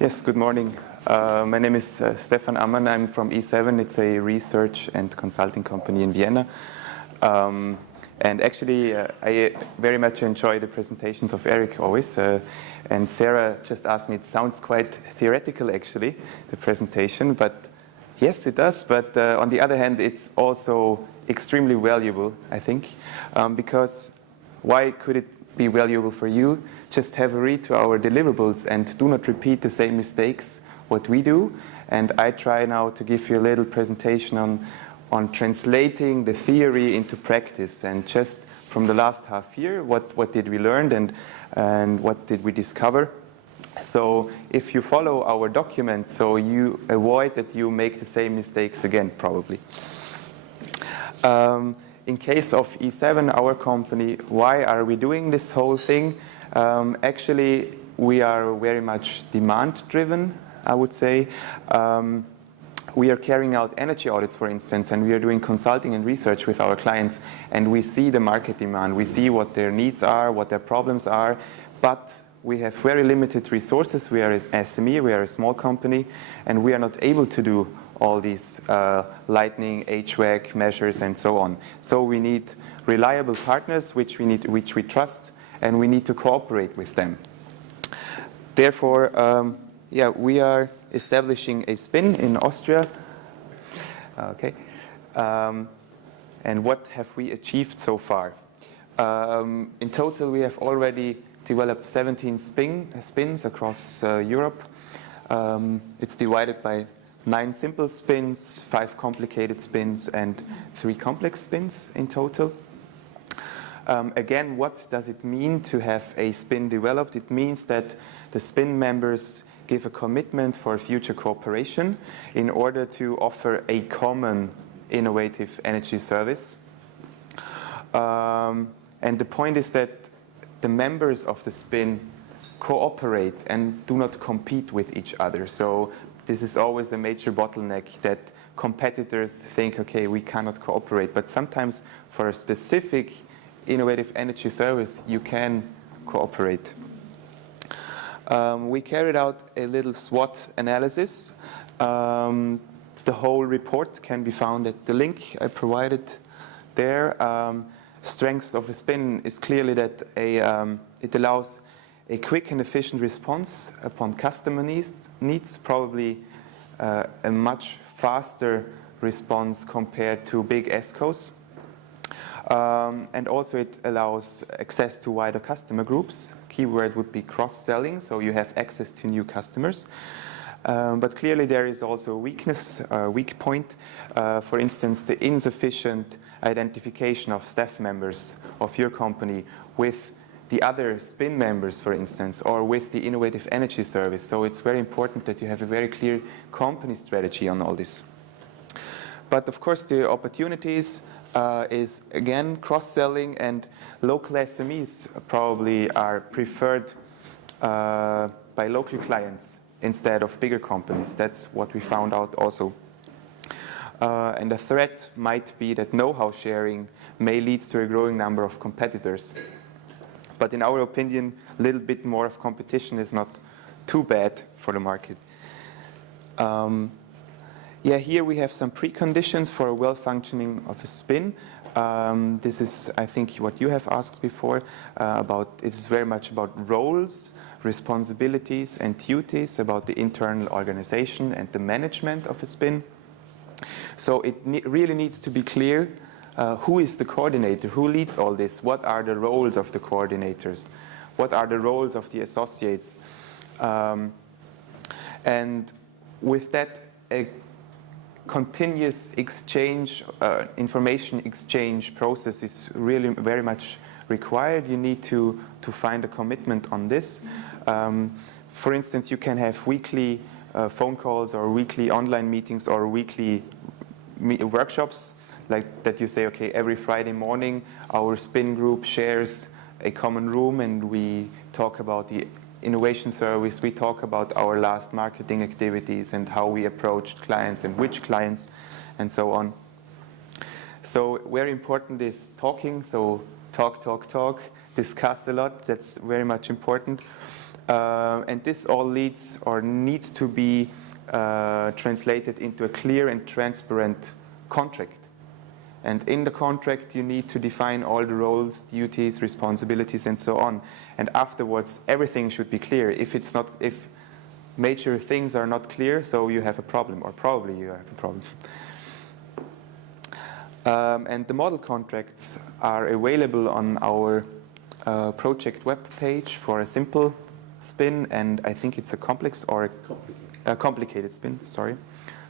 Yes, good morning. My name is Stefan Amann. I'm from E7. It's a research and consulting company in Vienna. And actually, I very much enjoy the presentations of Eric always. And Sarah just asked me, it sounds quite theoretical actually, the presentation. But yes, it does. But on the other hand, it's also extremely valuable, I think. Because why could it be valuable for you? Just have a read to our deliverables and do not repeat the same mistakes what we do. And I try now to give you a little presentation on translating the theory into practice, and just from the last half year, what did we learn and what did we discover. So if you follow our documents, so you avoid that you make the same mistakes again, probably. In case of E7, our company, why are we doing this whole thing? Actually, we are very much demand-driven, I would say. We are carrying out energy audits, for instance, and we are doing consulting and research with our clients, and we see the market demand. We see what their needs are, what their problems are, but we have very limited resources. We are an SME, we are a small company, and we are not able to do all these lighting, HVAC measures, and so on. So we need reliable partners which we trust, and we need to cooperate with them. Therefore, we are establishing a SPIN in Austria. Okay. And what have we achieved so far? In total, we have already developed 17 spins across Europe. It's divided by 9 simple spins, 5 complicated spins, and 3 complex spins in total. Again, what does it mean to have a spin developed? It means that the spin members give a commitment for future cooperation in order to offer a common innovative energy service. And the point is that the members of the spin cooperate and do not compete with each other. So this is always a major bottleneck, that competitors think, okay, we cannot cooperate. But sometimes for a specific innovative energy service, you can cooperate. We carried out a little SWOT analysis. The whole report can be found at the link I provided there. Strengths of a spin is clearly that it allows a quick and efficient response upon customer needs, probably a much faster response compared to big ESCOs. And also it allows access to wider customer groups. Keyword would be cross-selling, so you have access to new customers. But clearly there is also a weak point. For instance, the insufficient identification of staff members of your company with the other SPIN members, for instance, or with the innovative energy service. So it's very important that you have a very clear company strategy on all this. But of course the opportunities is again cross-selling, and local SMEs probably are preferred by local clients instead of bigger companies. That's what we found out also. And the threat might be that know-how sharing may lead to a growing number of competitors. But in our opinion, a little bit more of competition is not too bad for the market. Here we have some preconditions for a well-functioning of a spin. This is, I think, what you have asked before about. This is very much about roles, responsibilities, and duties, about the internal organization and the management of a spin. So it really needs to be clear who is the coordinator, who leads all this, what are the roles of the coordinators, what are the roles of the associates. And with that, a continuous exchange, information exchange process is really very much required. You need to find a commitment on this. For instance, you can have weekly phone calls or weekly online meetings or weekly workshops, like that you say, okay, every Friday morning our spin group shares a common room and we talk about the innovation service, we talk about our last marketing activities and how we approached clients and which clients and so on. So very important is talking, so talk, discuss a lot, that's very much important. And this all leads or needs to be translated into a clear and transparent contract. And in the contract, you need to define all the roles, duties, responsibilities, and so on. And afterwards, everything should be clear. If major things are not clear, so you have a problem, or probably you have a problem. And the model contracts are available on our project web page for a simple spin, and I think it's a complex or a complicated spin, sorry.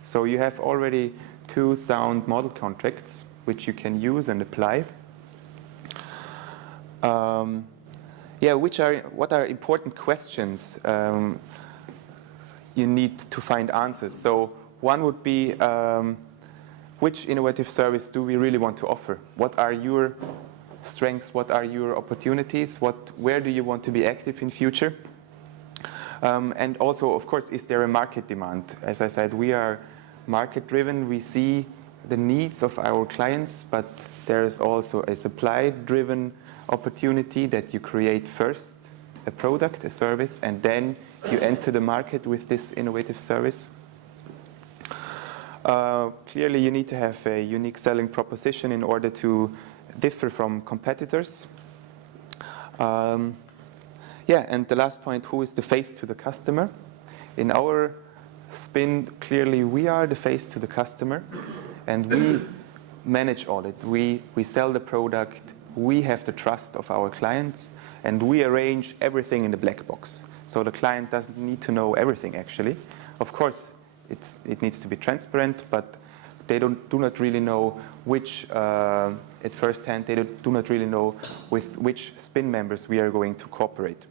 So you have already 2 sound model contracts which you can use and apply. What are important questions you need to find answers? So one would be, which innovative service do we really want to offer? What are your strengths? What are your opportunities? Where do you want to be active in future? And also, of course, is there a market demand? As I said, we are market-driven. We see the needs of our clients, but there is also a supply-driven opportunity that you create first a product, a service, and then you enter the market with this innovative service. Clearly, you need to have a unique selling proposition in order to differ from competitors. And the last point, who is the face to the customer? In our spin, clearly we are the face to the customer, and we manage all it. We sell the product, we have the trust of our clients, and we arrange everything in the black box. So the client doesn't need to know everything, actually. Of course, it needs to be transparent, but they do not really know which, at first hand, they do not really know with which spin members we are going to cooperate.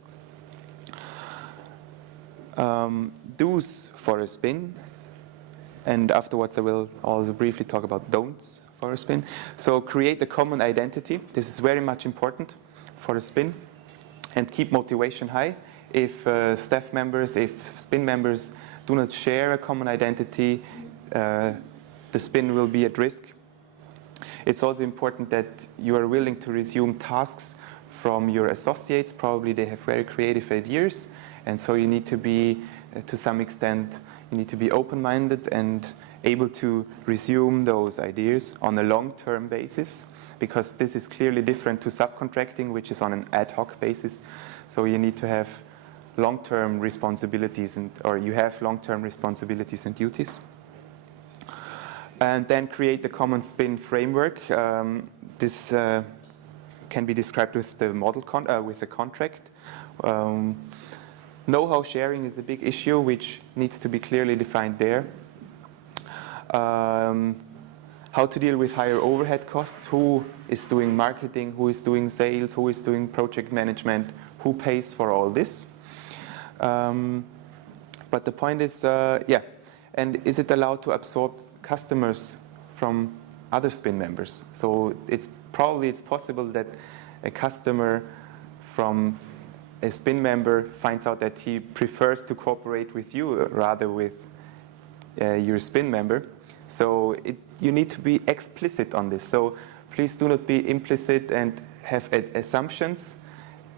Do's for a spin, and afterwards I will also briefly talk about don'ts for a spin. So create a common identity. This is very much important for a spin, and keep motivation high. If staff members, if spin members do not share a common identity, the spin will be at risk. It's also important that you are willing to resume tasks from your associates. Probably they have very creative ideas, and so you need to be, to some extent, you need to be open-minded and able to resume those ideas on a long-term basis, because this is clearly different to subcontracting, which is on an ad hoc basis. So you need to have long-term responsibilities, or you have long-term responsibilities and duties. And then create the common spin framework. This can be described with the model with the contract. Know-how sharing is a big issue, which needs to be clearly defined there. How to deal with higher overhead costs, who is doing marketing, who is doing sales, who is doing project management, who pays for all this. But the point is, and is it allowed to absorb customers from other spin members? So it's possible that a customer from a spin member finds out that he prefers to cooperate with you rather with your spin member. So you need to be explicit on this. So please do not be implicit and have assumptions.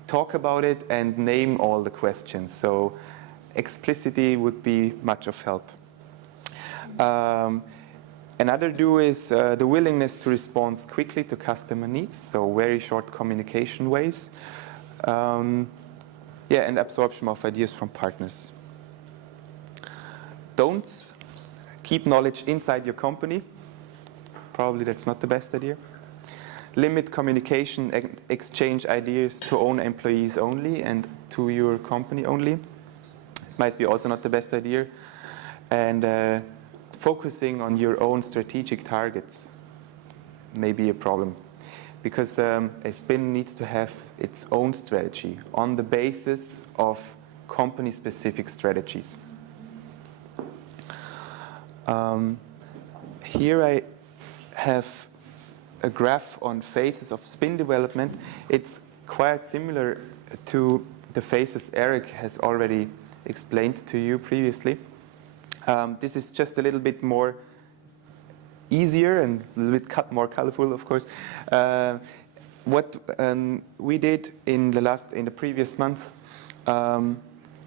Talk about it and name all the questions. So explicitity would be much of help. Another do is the willingness to respond quickly to customer needs, so very short communication ways. And absorption of ideas from partners. Don'ts: keep knowledge inside your company. Probably that's not the best idea. Limit communication, exchange ideas to own employees only and to your company only. Might be also not the best idea. And focusing on your own strategic targets may be a problem, because a spin needs to have its own strategy on the basis of company-specific strategies. Here I have a graph on phases of spin development. It's quite similar to the phases Eric has already explained to you previously. This is just a little bit more easier and a little bit more colorful, of course. What we did in the previous month,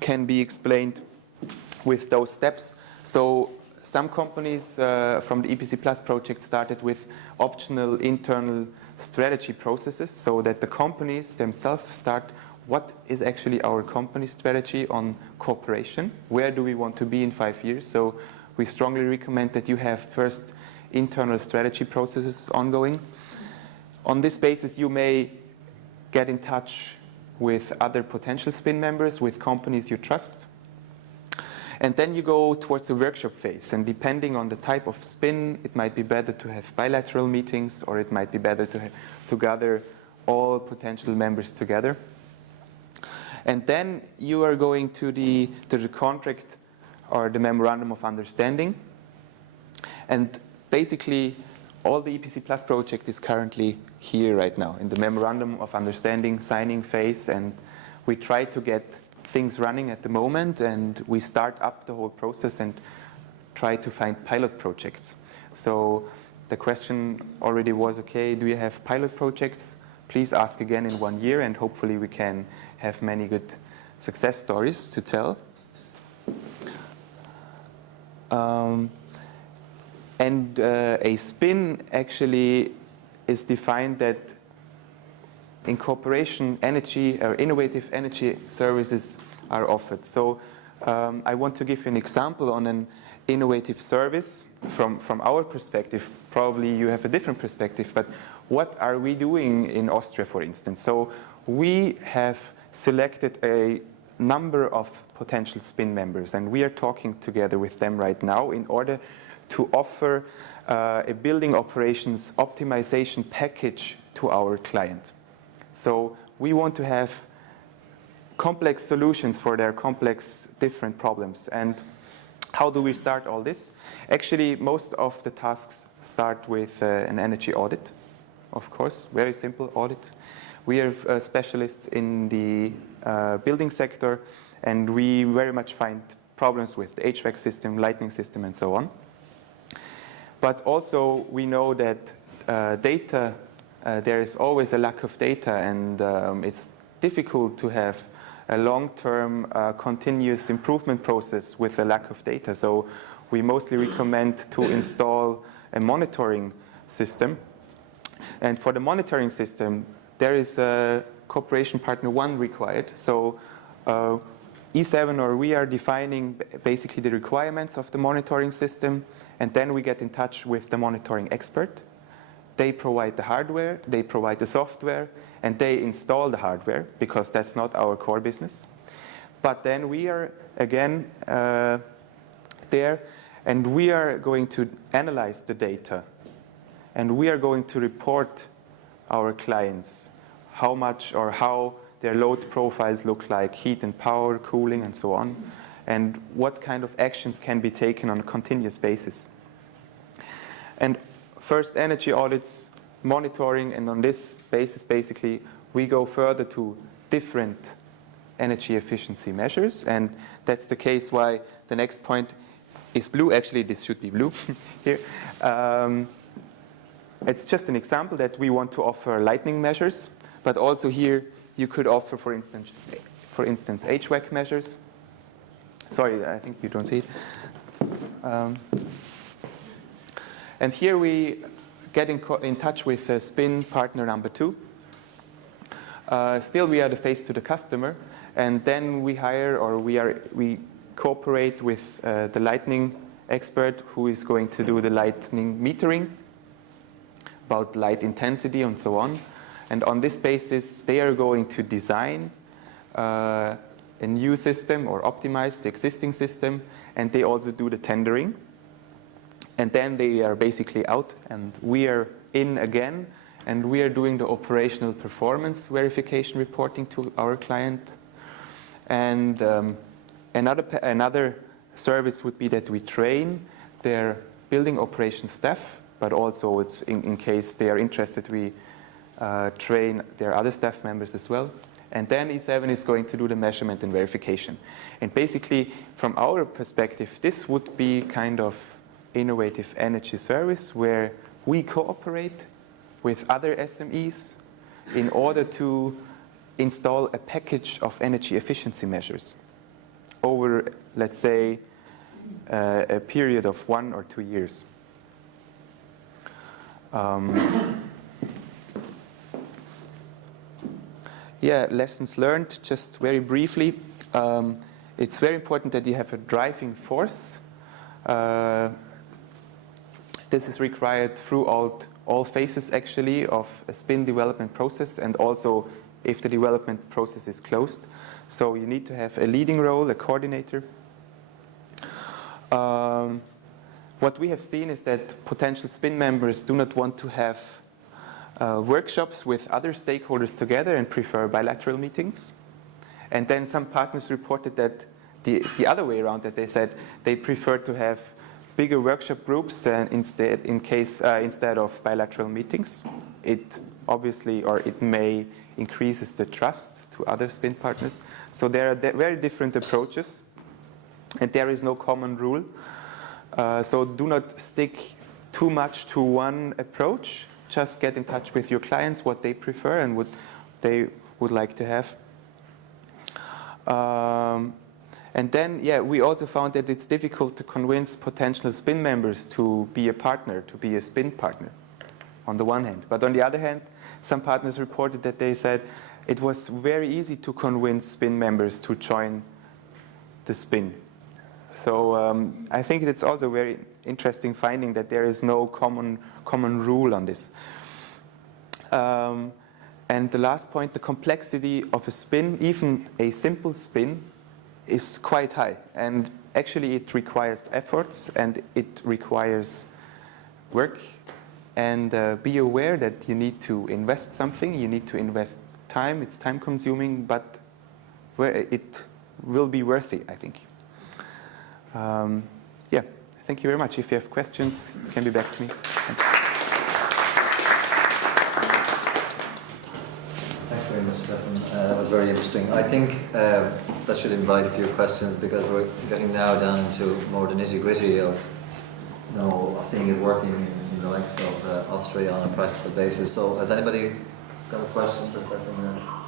can be explained with those steps. So some companies from the EPC Plus project started with optional internal strategy processes, so that the companies themselves start what is actually our company strategy on cooperation, where do we want to be in 5 years. So we strongly recommend that you have first internal strategy processes ongoing. On this basis, you may get in touch with other potential SPIN members, with companies you trust. And then you go towards the workshop phase. And depending on the type of SPIN, it might be better to have bilateral meetings, or it might be better to gather all potential members together. And then you are going to the contract or the memorandum of understanding. And basically, all the EPC Plus project is currently here right now in the memorandum of understanding signing phase. And we try to get things running at the moment, and we start up the whole process and try to find pilot projects. So the question already was, okay, do you have pilot projects? Please ask again in 1 year, and hopefully we can have many good success stories to tell. A SPIN actually is defined that in cooperation, energy or innovative energy services are offered. So I want to give you an example on an innovative service from our perspective. Probably you have a different perspective, but what are we doing in Austria, for instance? So we have selected a number of potential SPIN members, and we are talking together with them right now in order to offer a building operations optimization package to our client. So we want to have complex solutions for their complex different problems. And how do we start all this? Actually, most of the tasks start with an energy audit, of course, very simple audit. We are specialists in the building sector, and we very much find problems with the HVAC system, lighting system, and so on. But also we know that data, there is always a lack of data, and it's difficult to have a long-term continuous improvement process with a lack of data. So we mostly recommend to install a monitoring system. And for the monitoring system, there is a cooperation partner 1 required. So E7 or we are defining basically the requirements of the monitoring system, and then we get in touch with the monitoring expert. They provide the hardware, they provide the software, and they install the hardware, because that's not our core business. But then we are again there, and we are going to analyze the data, and we are going to report our clients how much or how their load profiles look like, heat and power, cooling, and so on, and what kind of actions can be taken on a continuous basis. And first energy audits, monitoring, and on this basis, basically, we go further to different energy efficiency measures, and that's the case why the next point is blue. Actually, this should be blue here. It's just an example that we want to offer lighting measures, but also here you could offer, for instance, HVAC measures. Sorry, I think you don't see it. And here we get in touch with SPIN partner number 2. Still, we are the face to the customer, and then we hire or we cooperate with the lighting expert who is going to do the lighting metering about light intensity and so on. And on this basis, they are going to design a new system or optimize the existing system, and they also do the tendering. And then they are basically out, and we are in again, and we are doing the operational performance verification reporting to our client. And another service would be that we train their building operations staff, but also it's in case they are interested, we train their other staff members as well. And then E7 is going to do the measurement and verification. And basically, from our perspective, this would be kind of innovative energy service where we cooperate with other SMEs in order to install a package of energy efficiency measures. over, let's say, a period of 1 or 2 years. Yeah, lessons learned, just very briefly. It's very important that you have a driving force. This is required throughout all phases, actually, of a spin development process, and also if the development process is closed. So you need to have a leading role, a coordinator. What we have seen is that potential spin members do not want to have workshops with other stakeholders together and prefer bilateral meetings. And then some partners reported that the other way around, that they said they prefer to have bigger workshop groups instead of bilateral meetings. It obviously, or it may increases the trust to other spin partners. So there are very different approaches, and there is no common rule. So do not stick too much to one approach. Just get in touch with your clients, what they prefer and what they would like to have. And then, yeah, we also found that it's difficult to convince potential spin members to be a partner, to be a spin partner, on the one hand. But on the other hand, some partners reported that they said it was very easy to convince spin members to join the spin. So I think it's also a very interesting finding that there is no common rule on this. And the last point, the complexity of a spin, even a simple spin, is quite high. And actually it requires efforts and it requires work. And be aware that you need to invest something, you need to invest time, it's time consuming, but it will be worthy, I think. Yeah, thank you very much. If you have questions, you can be back to me. Thanks. Thanks very much, Stefan. That was very interesting. I think that should invite a few questions, because we're getting now down into more the nitty-gritty of, of seeing it working in the likes of Austria on a practical basis. So has anybody got a question for Stefan?